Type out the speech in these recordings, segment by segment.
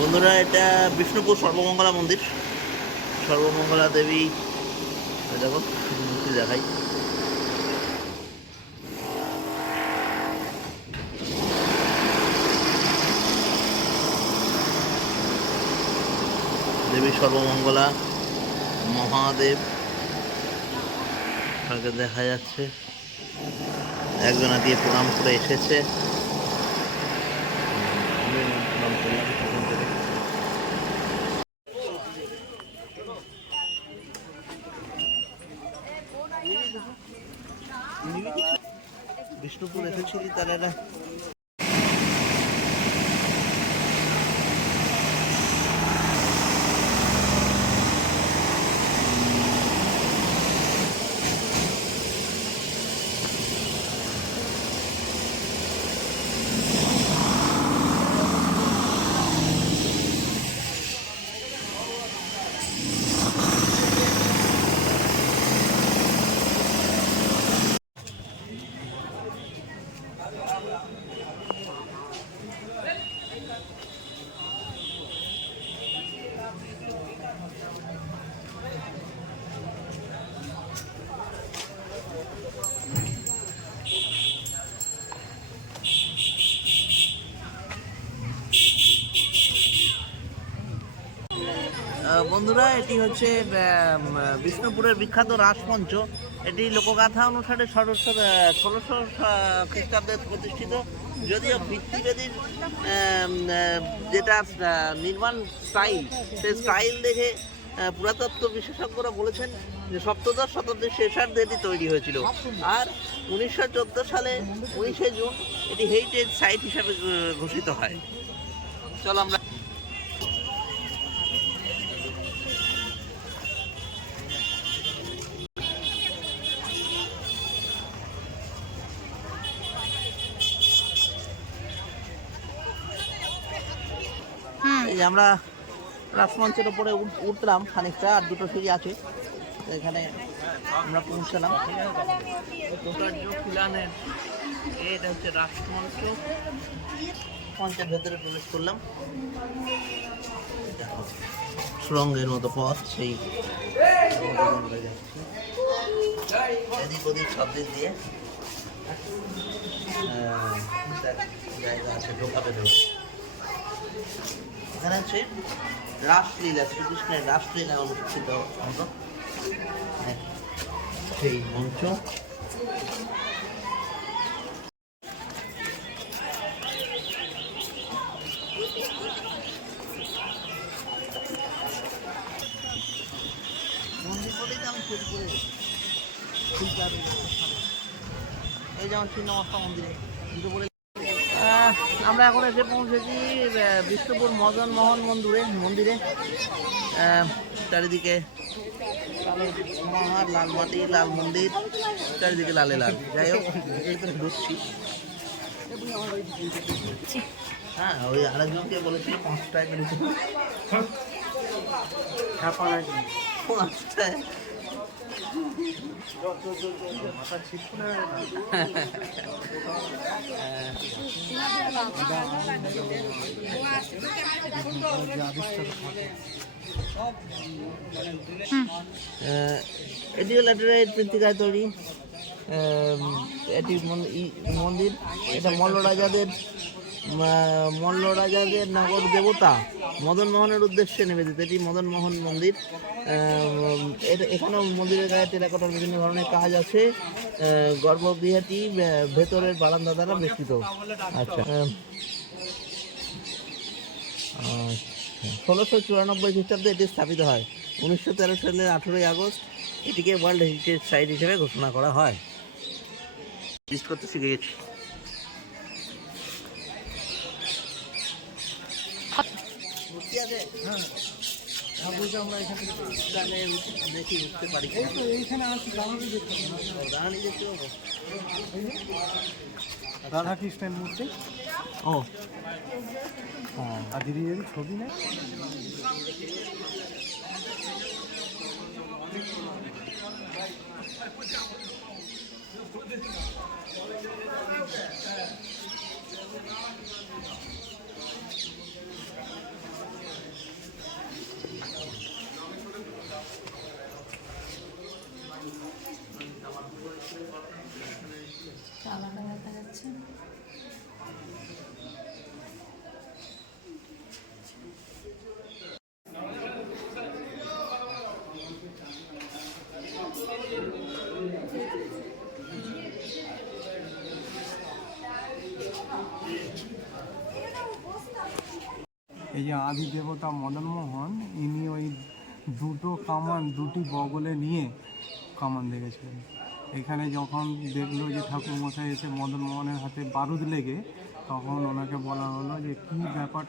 বন্ধুরা, এটা বিষ্ণুপুর সর্বমঙ্গলা মন্দির। সর্বমঙ্গলা দেবী, দেখো মূর্তি দেখাই। দেবী সর্বমঙ্গলা, মহাদেব তাকে দেখা যাচ্ছে। একজনা দিয়ে প্রণাম করে এসেছে। প্রণাম করলাম সেখান থেকে। বিষ্ণুপুর এসেছিলি তারা বন্ধুরা, এটি হচ্ছে বিষ্ণুপুরের বিখ্যাত রাসমঞ্চ। এটি লোকগাথা অনুসারে 1600 খ্রিস্টাব্দে প্রতিষ্ঠিত। যদিও ভিত্তিবেদীর যেটা নির্মাণ স্টাইল, সেই স্টাইল দেখে পুরাতত্ত্ব বিশেষজ্ঞরা বলেছেন যে সপ্তদশ শতাব্দীর শেষার্ধে এটি তৈরি হয়েছিল। আর 1914 সালে 19শে জুন এটি হেরিটেজ সাইট হিসাবে ঘোষিত হয়। চলো আমরা আমরা রাসমঞ্চের উপরে উঠলাম খানিকটা, আর দুটো সিঁড়ি আছে। এখানে আমরা পৌঁছালাম। এটা হচ্ছে রাসমঞ্চ। মঞ্চের ভেতরে প্রবেশ করলাম। সুরঙ্গের মতো পথ, সেই এদিক ওদিক সব দিক দিয়ে জায়গা আছে ঢোকাবে। এখানে হচ্ছে রাসলীলা, শ্রীকৃষ্ণের রাসলীলা অনুষ্ঠিত হতো, সেই মঞ্চ। মন্দির বলেই তো আমি শুরু করে এই যেমন ছিন্নমস্তা মন্দিরে দুটো বলে। আমরা এখন এসে পৌঁছেছি বিষ্ণুপুর মদন মোহন মন্দিরে। চারিদিকে সমাহার, লাল মাটি, লাল মন্দির, চারিদিকে লালে লাল। যাই হোক, ভিতরে ঢুকছি। হ্যাঁ, ওই আরেকজনকে বলেছিল 5 টাকা কিনেছি। 5 টাকা এটি ল্যাটেরাইট মৃত্তিকায় তৈরি। এটি মন্দির, এটা মল্ল রাজাদের নগর দেবতা মদন মোহনের উদ্দেশ্যে নিবেদিত। এটি মদন মোহন মন্দির। এখানেও মন্দিরের গায়ে টেরাকোটার বিভিন্ন ধরনের কাজ আছে। গর্ভগৃহটি ভেতরের বারান্দা দ্বারা বেষ্টিত। আচ্ছা, 1694 খ্রিস্টাব্দে এটি স্থাপিত হয়। 1913 সালের 18ই আগস্ট এটিকে ওয়ার্ল্ড হেরিটেজ সাইট হিসেবে ঘোষণা করা হয়। লিস্ট করতে শিখে গেছি। আমরা এখানে দেখি উঠতে পারি। রাধা কৃষ্ণের মূর্তি। ও আর দিদি ছবি নেই। এই যে আদি দেবতা মদন মোহন, ইনি ওই দুটো কামান দুটি বগলে নিয়ে কামান দেখেছিলেন। এখানে যখন দেখলো যে ঠাকুরমশাই এসে মদন মোহনের হাতে বারুদ লেগে, তখন ওনাকে বলা হলো যে কী ব্যাপার,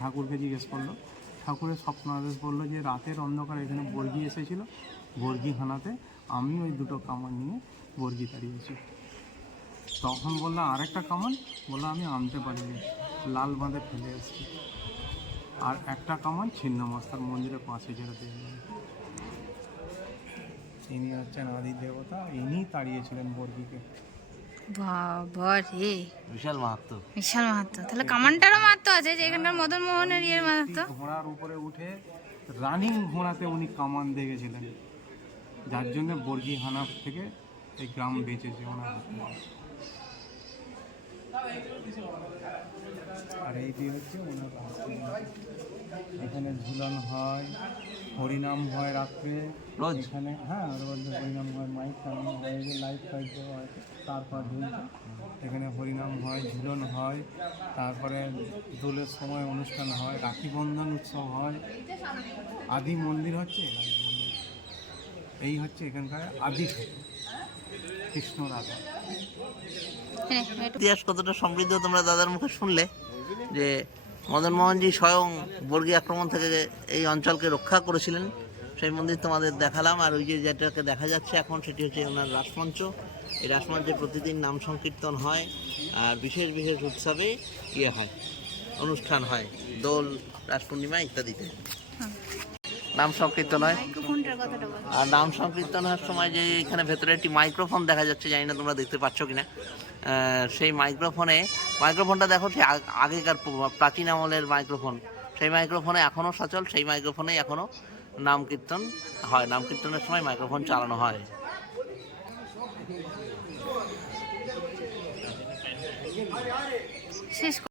ঠাকুরকে জিজ্ঞেস করলো। ঠাকুরের স্বপ্নাদেশ বললো যে রাতের অন্ধকার এখানে বর্গি এসেছিল, বর্গি হানাতে আমি ওই দুটো কামান নিয়ে বর্গি তাড়িয়েছি। তখন বললো আরেকটা কামান, বললো আমি আনতে পারিনি, লাল বাঁধে ফেলে এসেছি। আর একটা কামান ছিন্নমস্তার মন্দিরের পাশে যেটা দেখলেন। ইনি হচ্ছেন আদি দেবতা, ইনি তাড়িয়েছিলেন বর্গিকে। বাবা রে, বিশাল মাহাত্ম। বিশাল মাহাত্ম। তাহলে কামানটারও মাহাত্ম আছে, যে এখানকার মদন মোহনের ইয়ের মাহাত্ম। ঘোড়ার উপরে উঠে রানিং ঘোড়াতে উনি কামান দেখেছিলেন, যার জন্য বর্গি হানার থেকে এই গ্রাম বেঁচেছে ওনার হাতে। আর এইটি হচ্ছে ওনার রাস্তা। এখানে ঝুলন হয়, হরিনাম হয় রাত্রে রোজ? এখানে, হ্যাঁ রোজ হরিনাম হয়, মাইক চালানো হয়, যে লাইট ফাইট দেওয়া হয়, তারপর ঝুলছে। এখানে হরিনাম হয়, ঝুলন হয়, তারপরে দোলের সময় অনুষ্ঠান হয়, রাখি বন্ধন উৎসব হয়। আদি মন্দির হচ্ছে আদি মন্দির। এই হচ্ছে এখানকার আদি ঠাকুর কৃষ্ণ রাধা। হ্যাঁ, একটু ইতিহাস কতটা সমৃদ্ধ তোমরা দাদার মুখে শুনলে, যে মদন মোহনজি স্বয়ং বর্গী আক্রমণ থেকে এই অঞ্চলকে রক্ষা করেছিলেন। সেই মন্দির তোমাদের দেখালাম। আর ওই যে যেটাকে দেখা যাচ্ছে এখন, সেটি হচ্ছে ওনার রাসমঞ্চ। এই রাসমঞ্চে প্রতিদিন নাম সংকীর্তন হয়, আর বিশেষ বিশেষ উৎসবে হয়, অনুষ্ঠান হয়, দোল, রাস পূর্ণিমা ইত্যাদিতে নাম সংকীর্তন হয়। মাইক্রোফোনটার কথাটা বল। আর নাম সংকীর্তন হওয়ার সময় যে এখানে ভেতরে একটি মাইক্রোফোন দেখা যাচ্ছে, জানি না তোমরা দেখতে পাচ্ছ কিনা, সেই মাইক্রোফোনটা দেখো, সেই আগেকার প্রাচীন আমলের মাইক্রোফোন। সেই মাইক্রোফোনে এখনও সচল, সেই মাইক্রোফোনেই এখনও নাম কীর্তন হয়। নাম কীর্তনের সময় মাইক্রোফোন চালানো হয়। শেষ